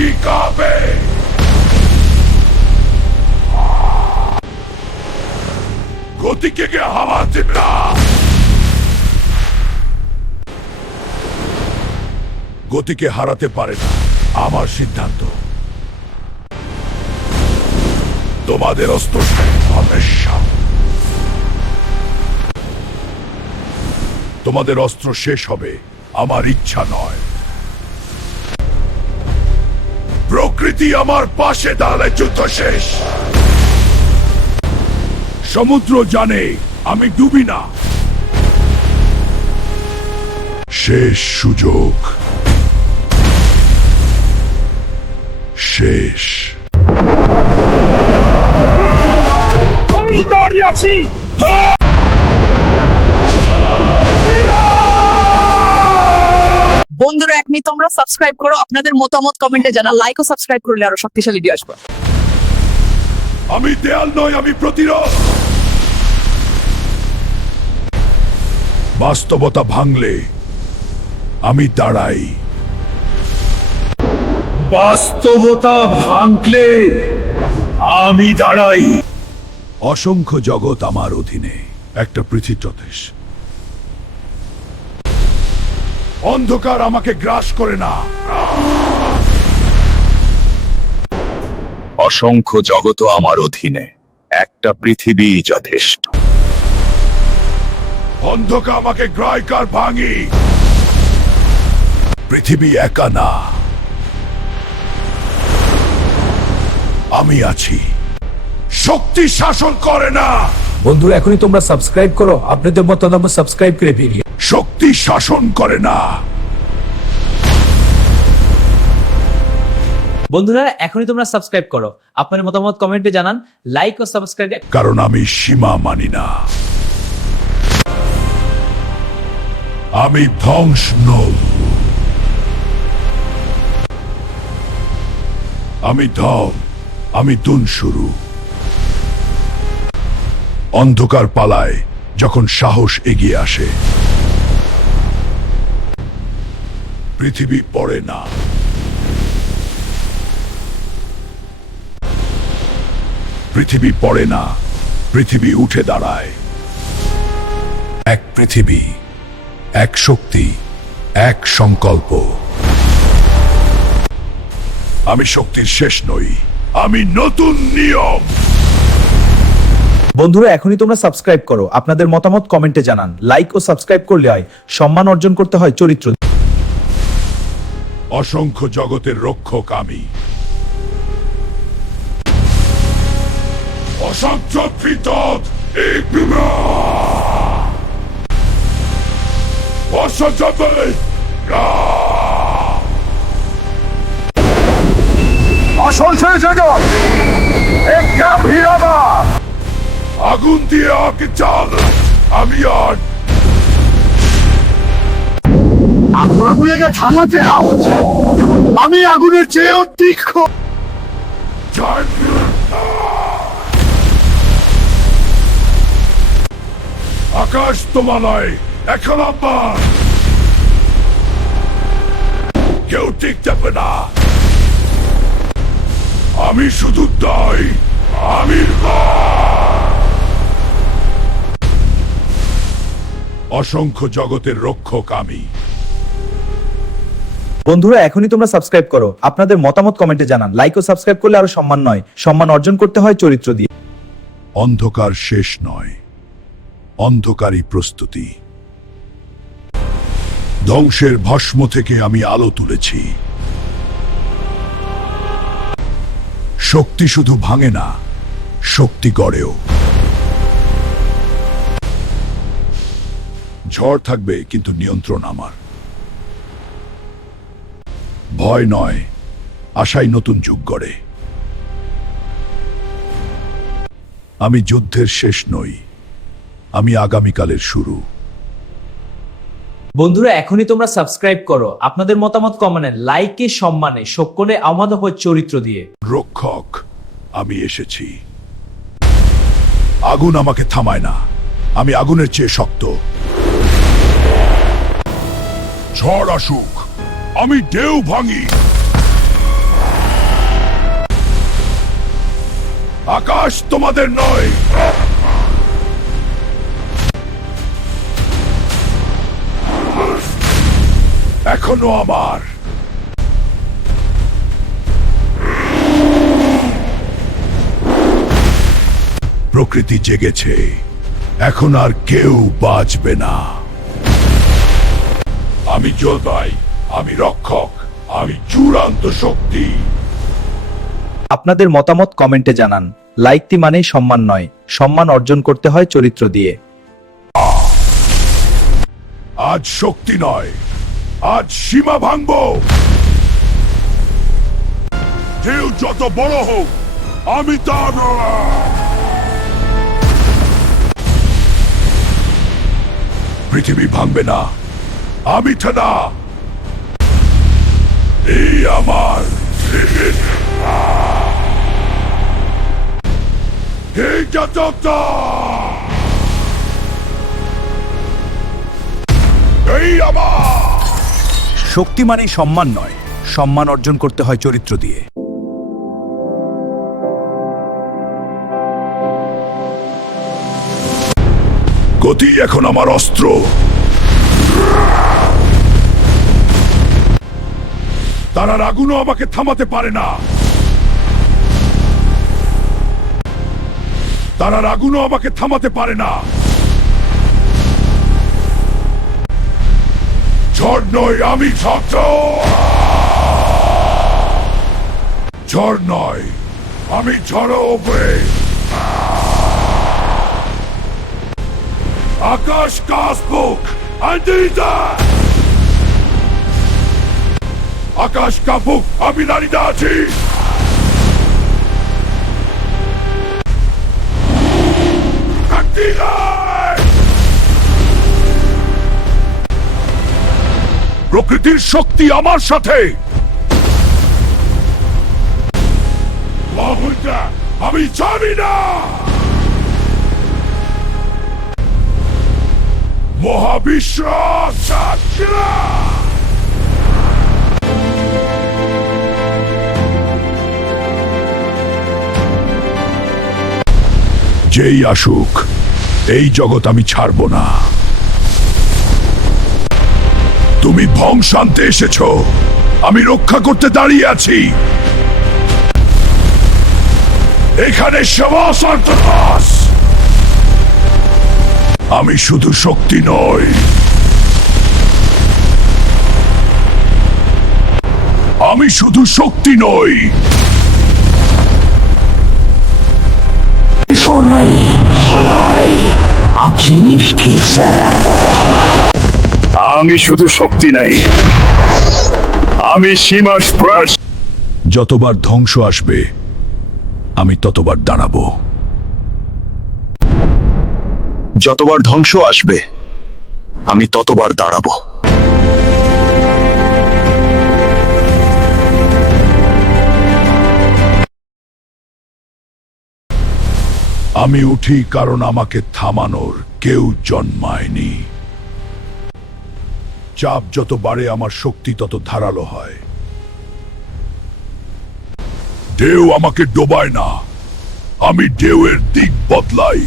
মাটি কাঁপে। গতিকে হাওয়া দেবে না। গতিকে হারাতে পারে না আমার সিদ্ধান্ত। তোমাদের অস্ত্র হামেশা, তোমাদের অস্ত্র শেষ হবে আমার ইচ্ছা নয়। প্রকৃতি আমার পাশে দাঁড়ালে যুদ্ধ শেষ। সমুদ্র জানে আমি ডুবি না। শেষ সুযোগ, শেষ। আমি দাঁড়িয়ে আছি। বন্ধুরা, এখনই তোমরা সাবস্ক্রাইব করো, আপনাদের মতামত কমেন্টে জানা, লাইক ও সাবস্ক্রাইব করলে আরো শক্তিশালী ভিডিও আসবে। আমি দেয়াল নয়, আমি প্রতিরোধ। বাস্তবতা ভাঙলে আমি দাঁড়াই। বাস্তবতা ভাঙলে আমি দাঁড়াই। অসংখ্য জগৎ আমার অধীনে, একটা পৃথিবীদেশ। অন্ধকার আমাকে গ্রাস করে না। অসংখ্য জগৎ আমার অধীনে, একটা পৃথিবী যথেষ্ট। অন্ধকার আমাকে গ্রাহকার ভাঙি। পৃথিবী একা না, আমি আছি। শক্তি শাসন করে না। বন্ধুরা, এখনই তোমরা সাবস্ক্রাইব করো, আপনাদের মতামত সাবস্ক্রাইব করে বেরিয়ে। শক্তি শাসন করে না। বন্ধুরা, এখনই তোমরা সাবস্ক্রাইব করো, আপনাদের মতামত কমেন্টে জানান, লাইক ও সাবস্ক্রাইব। কারণ আমি সীমা মানি না। আমি ধ্বংস নই। আমি আমি তুন শুরু। অন্ধকার পালায় যখন সাহস এগিয়ে আসে। পৃথিবী পড়ে না। পৃথিবী পড়ে না, পৃথিবী উঠে দাঁড়ায়। এক পৃথিবী, এক শক্তি, এক সংকল্প। আমি শক্তির শেষ নই, আমি নতুন নিয়ম। বন্ধুরা, এখনই তোমরা সাবস্ক্রাইব করো, আপনাদের মতামত কমেন্টে জানান, লাইক ও সাবস্ক্রাইব করলে হয় সম্মান অর্জন করতে হয় চরিত্র। অসংখ্য জগতের রক্ষক আমি। অসংখ্য আগুন দিয়ে আগে চাল। আমি আর আগুনকে থামাতে আমি আগুনের চেয়েও তীক্ষ্ণ। আকাশ তোমালয় এখন আমার। কেউ টিকতে পারে না। আমি শুধু তাই। আমি অসংখ্য জগতের রক্ষক আমি। বন্ধুরা, এখনই তোমরা সাবস্ক্রাইব করো, আপনাদের মতামত কমেন্টে জানান, লাইক ও সাবস্ক্রাইব করলে আরো সম্মান নয়, সম্মান অর্জন করতে হয় চরিত্র দিয়ে। অন্ধকার শেষ নয়, অন্ধকারই প্রস্তুতি। ধ্বংসের ভস্ম থেকে আমি আলো তুলেছি। শক্তি শুধু ভাঙে না, শক্তি গড়েও। ঝড় থাকবে কিন্তু নিয়ন্ত্রণ আমার। ভয় নয়, আশাই নতুন যুগ গড়ে। আমি যুদ্ধের শেষ নই, আমি আগামীকালের শুরু। বন্ধুরা, এখনই তোমরা সাবস্ক্রাইব করো, আপনাদের মতামত কমেন্টে, লাইকে সম্মানে, সকলে আমাদের হয় চরিত্র দিয়ে। রক্ষক আমি এসেছি। আগুন আমাকে থামায় না, আমি আগুনের চেয়ে শক্ত। ঝড় আসুক, আমি ঢেউ ভাঙি। আকাশ তোমাদের নয়, এখনো আমার। প্রকৃতি জেগেছে, এখন আর কেউ বাঁচবে না। আমি যোদ্ধাই, আমি রক্ষক, আমি চূড়ান্ত শক্তি। আপনাদের মতামত কমেন্টে জানান। লাইকটি মানেই সম্মান নয়, সম্মান অর্জন করতে হয় চরিত্র দিয়ে। আজ শক্তি নয়, আজ সীমা ভাঙব। ঢেউ যত বড় হোক, আমি তার। পৃথিবী ভাঙবে না, আমি থানা। এই আমার এই জাতকটা, এই আমার। শক্তি মানেই সম্মান নয়, সম্মান অর্জন করতে হয় চরিত্র দিয়ে। গতি এখন আমার অস্ত্র। তারার আগুনও আমাকে থামাতে পারে না। তারার আগুনও আমাকে থামাতে পারে না। ঝড় নয়, আমি ছত্র। ঝড় নয়, আমি ঝড় উপরে। আকাশ কাসবুক আন্দিদা, আকাশ কাবুক, আমি দাঁড়িয়ে আছি। প্রকৃতির শক্তি আমার সাথে। আমি জানি না। মহাবিশ্ব যেই আসুক, এই জগৎ আমি ছাড়ব না। তুমি ধ্বংস আনতে এসেছো, আমি রক্ষা করতে দাঁড়িয়ে আছি। এখানে সমাস। আমি শুধু শক্তি নই, আমি শুধু শক্তি নই, আমি শুধু শক্তি নাই, আমি সীমা স্পর্শ। যতবার ধ্বংস আসবে, আমি ততবার দাঁড়াবো। যতবার ধ্বংস আসবে, আমি ততবার দাঁড়াবো। আমি উঠি কারণ আমাকে থামানোর কেউ জন্মায়নি। চাপ যত বাড়ে, আমার শক্তি তত ধারালো হয়। ঢেউ আমাকে ডোবায় না, আমি ঢেউয়ের দিক বদলাই।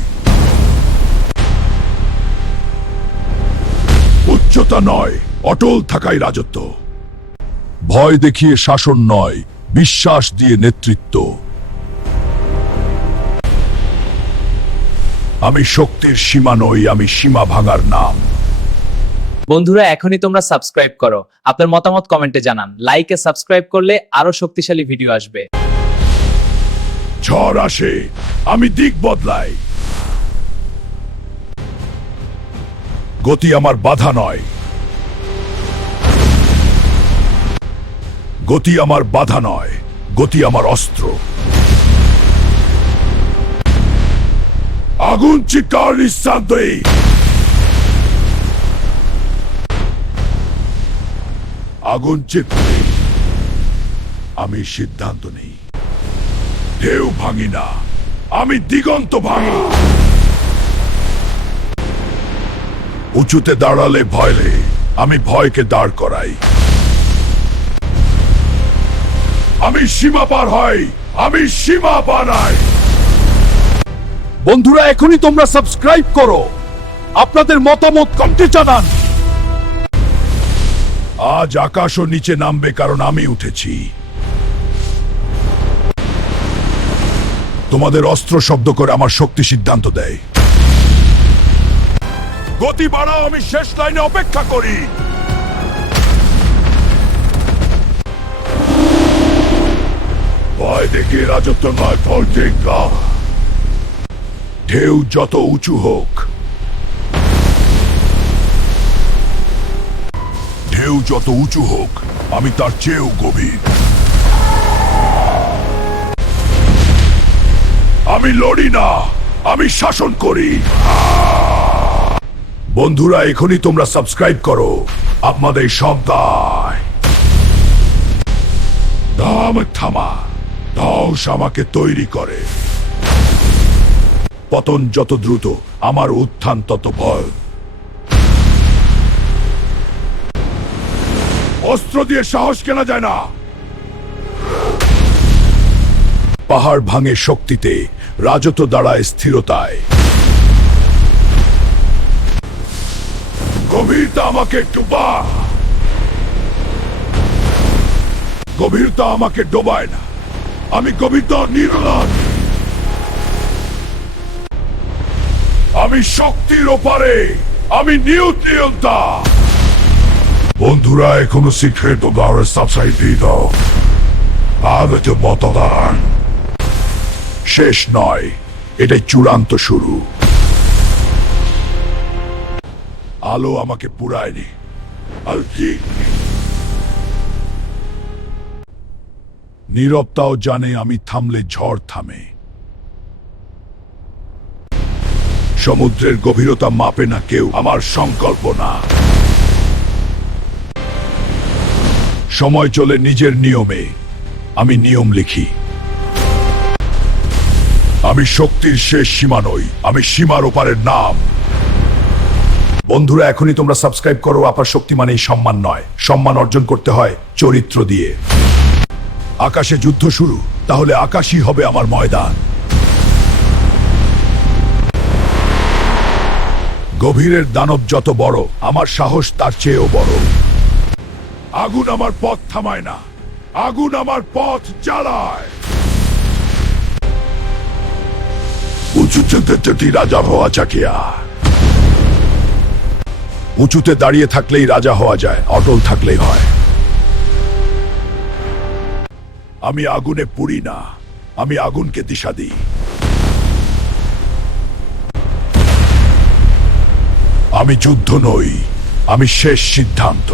উচ্চতা নয়, অটল থাকাই রাজত্ব। ভয় দেখিয়ে শাসন নয়, বিশ্বাস দিয়ে নেতৃত্ব। আমি শক্তির সীমা নই, আমি সীমা ভাঙার নাম। বন্ধুরা, এখনই তোমরা সাবস্ক্রাইব করো। আপনার মতামত কমেন্টে জানান। লাইকে সাবস্ক্রাইব করলে আরো শক্তিশালী ভিডিও আসবে। ঝড় আসে, আমি দিক বদলাই। গতি আমার বাধা নয়, গতি আমার বাধা নয়, গতি আমার অস্ত্র। আগুন চিৎকার নিঃশব্দ। আগুন চিৎকার, আমি সিদ্ধান্ত নেই। ঢেউ ভাঙি না, আমি দিগন্ত ভাঙি। উঁচুতে দাঁড়ালে ভয়লে, আমি ভয়কে দাঁড় করাই। আমি সীমা পার হই, আমি সীমা বানাই। বন্ধুরা এখনই তোমরা সাবস্ক্রাইব করো, আপনাদের মতামত কমেন্টে জানান। আজ আকাশও নিচে নামবে কারণ আমি উঠেছি। তোমাদের অস্ত্র শব্দ করে আমার শক্তি সিদ্ধান্ত দেয়। গতি বাড়াও, আমি শেষ লাইনে অপেক্ষা করি। ভয় দেখে রাজত্ব নয়, ফল দেখা। ঢেউ যত উঁচু হোক, ঢেউ যত উঁচু হোক, আমি তার চেয়েও গভীর। আমি লড়ি না, আমি শাসন করি। বন্ধুরা এখনই তোমরা সাবস্ক্রাইব করো, আপনাদের সব দায়। দাম থামা, ধ্বংস আমাকে তৈরি করে। পতন যত দ্রুত, আমার উত্থান তত ভয়। অস্ত্র দিয়ে সাহস কেনা যায় না। পাহাড় ভাঙে শক্তিতে, রাজত্ব দাঁড়ায় স্থিরতায়। গভীরতা আমাকে ডোবা, গভীরতা আমাকে ডোবায় না, আমি গভীরতা নির্লাদ। আমি শক্তির ওপারে, আমি নিয়ন্ত্রণতা। বন্ধুরা এখনো সিক্রেট ও গাওয়ার সাবস্ক্রাইব দিয়ে দাও। আজ মতদান শেষ নয়, এটাই চূড়ান্ত শুরু। আলো আমাকে পুরায়নি, নীরবতাও জানে আমি থামলে ঝড় থামে। সমুদ্রের গভীরতা মাপে না কেউ, আমার সংকল্প না। সময় চলে নিজের নিয়মে, আমি নিয়ম লিখি। আমি শক্তির শেষ সীমা নই, আমি সীমার ওপারের নাম। বন্ধুরা এখনই তোমরা সাবস্ক্রাইব করো, আপার শক্তি মানেই সম্মান নয়, সম্মান অর্জন করতে হয় চরিত্র দিয়ে। আকাশে যুদ্ধ শুরু, তাহলে আকাশই হবে আমার ময়দান। গভীরের দানব যত বড়, আমার সাহস তার চেয়েও বড়। আগুন আমার পথ থামায় না, আগুন আমার পথ জ্বালায়। উঁচুতে রাজা হওয়া চাকিয়া। উঁচুতে দাঁড়িয়ে থাকলেই রাজা হওয়া যায়, অটল থাকলেই হয়। আমি আগুনে পুড়ি না, আমি আগুনকে দিশা দিই। আমি যুদ্ধ নই, আমি শেষ সিদ্ধান্ত।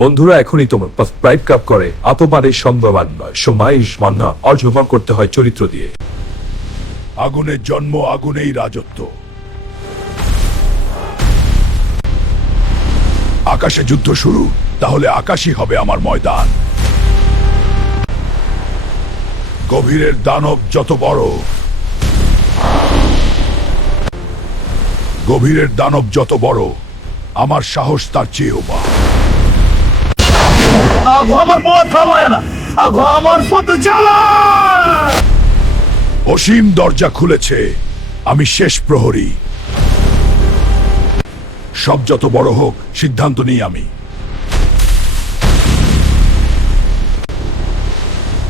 বন্ধুরা এখনই তোমরা সাবস্ক্রাইব করে, তোমার এই সম্ভবান নয়, সময় মান্না অর্জন করতে হয় চরিত্র দিয়ে। আগুনের জন্ম, আগুনেই রাজত্ব। আকাশে যুদ্ধ শুরু, তাহলে আকাশই হবে আমার ময়দান। গভীরের দানব যত বড়, গভীরের দানব যত বড়, আমার সাহস তার চেয়েও বা। অসীম দরজা খুলেছে, আমি শেষ প্রহরী। সব যত বড় হোক, সিদ্ধান্ত নিই আমি।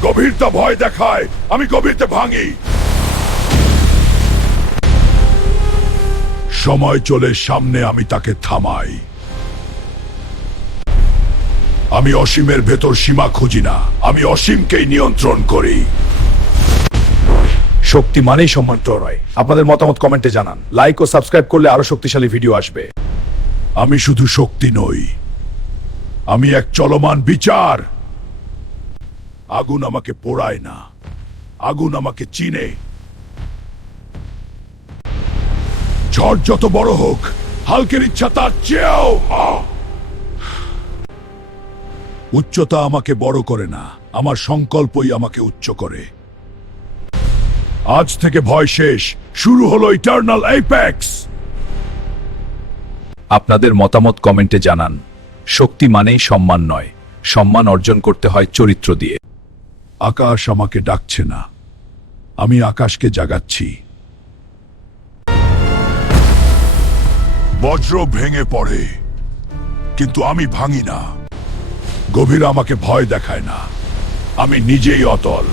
গভীরতা ভয় দেখায়, আমি গভীরতা ভাঙি। সময় চলে সামনে, আমি তাকে থামাই। আমি অসীমের ভেতর সীমা খুঁজি না, আমি অসীমকেই নিয়ন্ত্রণ করি। শক্তি মানেই সম্মান নয়। আপনাদের মতামত কমেন্টে জানান, লাইক ও সাবস্ক্রাইব করলে আরো শক্তিশালী ভিডিও আসবে। আমি শুধু শক্তি নই, আমি এক চলমান বিচার। আগুন আমাকে পোড়ায় না, আগুন আমাকে চিনে। ঝড় যত বড় হোক, হালকের ইচ্ছা তার চেয়েও। উচ্চতা আমাকে বড় করে না, আমার সংকল্পই আমাকে উচ্চ করে। আজ থেকে ভয় শেষ, শুরু হলো ইটারনাল এপেক্স। আপনাদের মতামত কমেন্টে জানান। শক্তি মানেই সম্মান নয়, সম্মান অর্জন করতে হয় চরিত্র দিয়ে। আকাশ আমাকে ডাকছে না, আমি আকাশকে জাগাচ্ছি। বজ্র ভেঙে পড়ে, কিন্তু আমি ভাঙি না। গভীর আমাকে ভয় দেখায় না, আমি নিজেই অতল।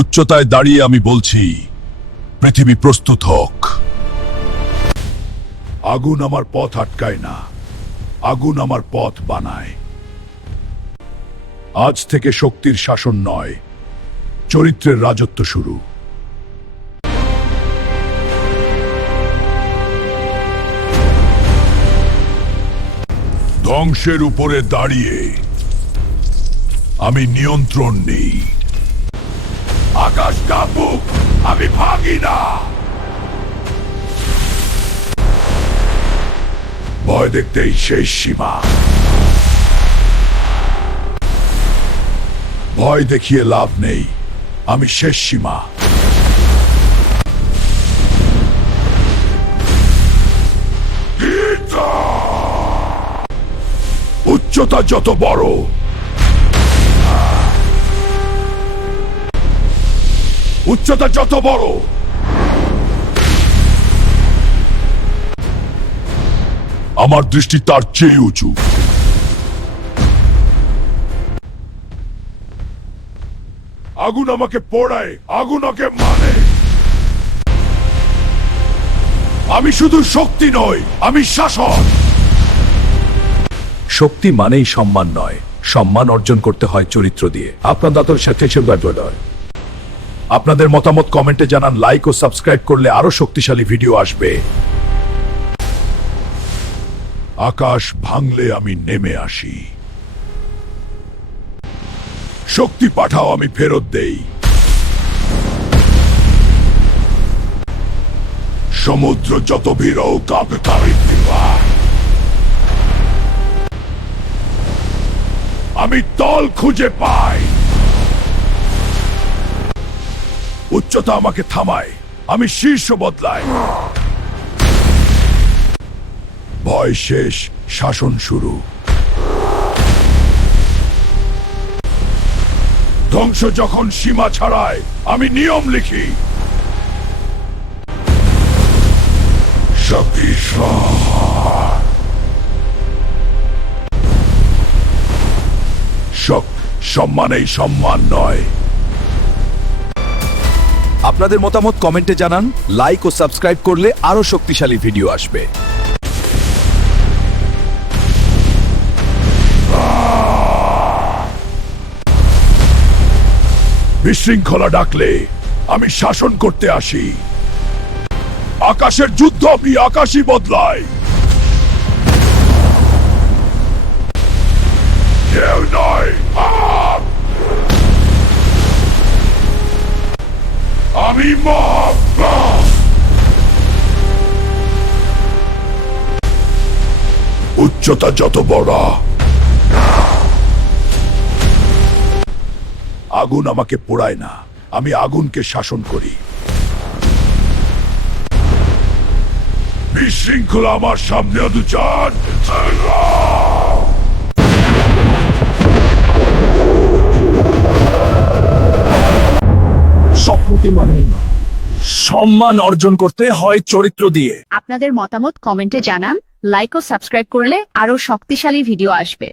উচ্চতায় দাঁড়িয়ে আমি বলছি, পৃথিবী প্রস্তুত হোক। আগুন আমার পথ আটকায় না, আগুন আমার পথ বানায়। আজ থেকে শক্তির শাসন নয়, চরিত্রের রাজত্ব শুরু। ধ্বংসের উপরে দাঁড়িয়ে আমি নিয়ন্ত্রণ নেই। আকাশ কাঁপুক, আমি ভাগি না। ভয় দেখতেই শেষ সীমা। ভয় দেখিয়ে লাভ নেই, আমি শেষ সীমা। উচ্চতা যত বড়, উচ্চতা যত বড়, আমার দৃষ্টি তার চেয়ে উঁচু। আগুন আমাকে পোড়ায়, আগুন ওকে মানে। আমি শুধু শক্তি নই, আমি শাসন। শক্তি মানেই সম্মান নয়, সম্মান অর্জন করতে হয় চরিত্র দিয়ে। আপনাদের সাথে আপনাদের মতামত কমেন্টে জানান। লাইক ও সাবস্ক্রাইব করলে আরো শক্তিশালী ভিডিও আসবে। আকাশ ভাঙলে আমি নেমে আসি। শক্তি পাঠাও, আমি ফেরত দেই। সমুদ্র যত ভিড় হোক, কাউকে তারিখ দিবা। আমি তল খুঁজে পাই। উচ্চতা আমাকে থামায়, আমি শীর্ষ বদলাই। ভয় শেষ, শাসন শুরু। ধ্বংস যখন সীমা ছাড়ায়, আমি নিয়ম লিখি। সম্মানেই সম্মান নয়। আপনাদের মতামত কমেন্টে জানান। লাইক ও সাবস্ক্রাইব করলে আরো শক্তিশালী ভিডিও আসবে। বিশৃঙ্খলা ডাকলে আমি শাসন করতে আসি। আকাশের যুদ্ধ, আমি আকাশই বদলাই। কেউ নয়, আমি উচ্চতা যত বড়, আগুন আমাকে পোড়ায় না, আমি আগুনকে শাসন করি। বিশৃঙ্খলা আমার সামনে দুচান। সম্মান অর্জন করতে হয় চরিত্র দিয়ে। আপনাদের মতামত কমেন্টে জানান। লাইক ও সাবস্ক্রাইব করলে আরো শক্তিশালী ভিডিও আসবে।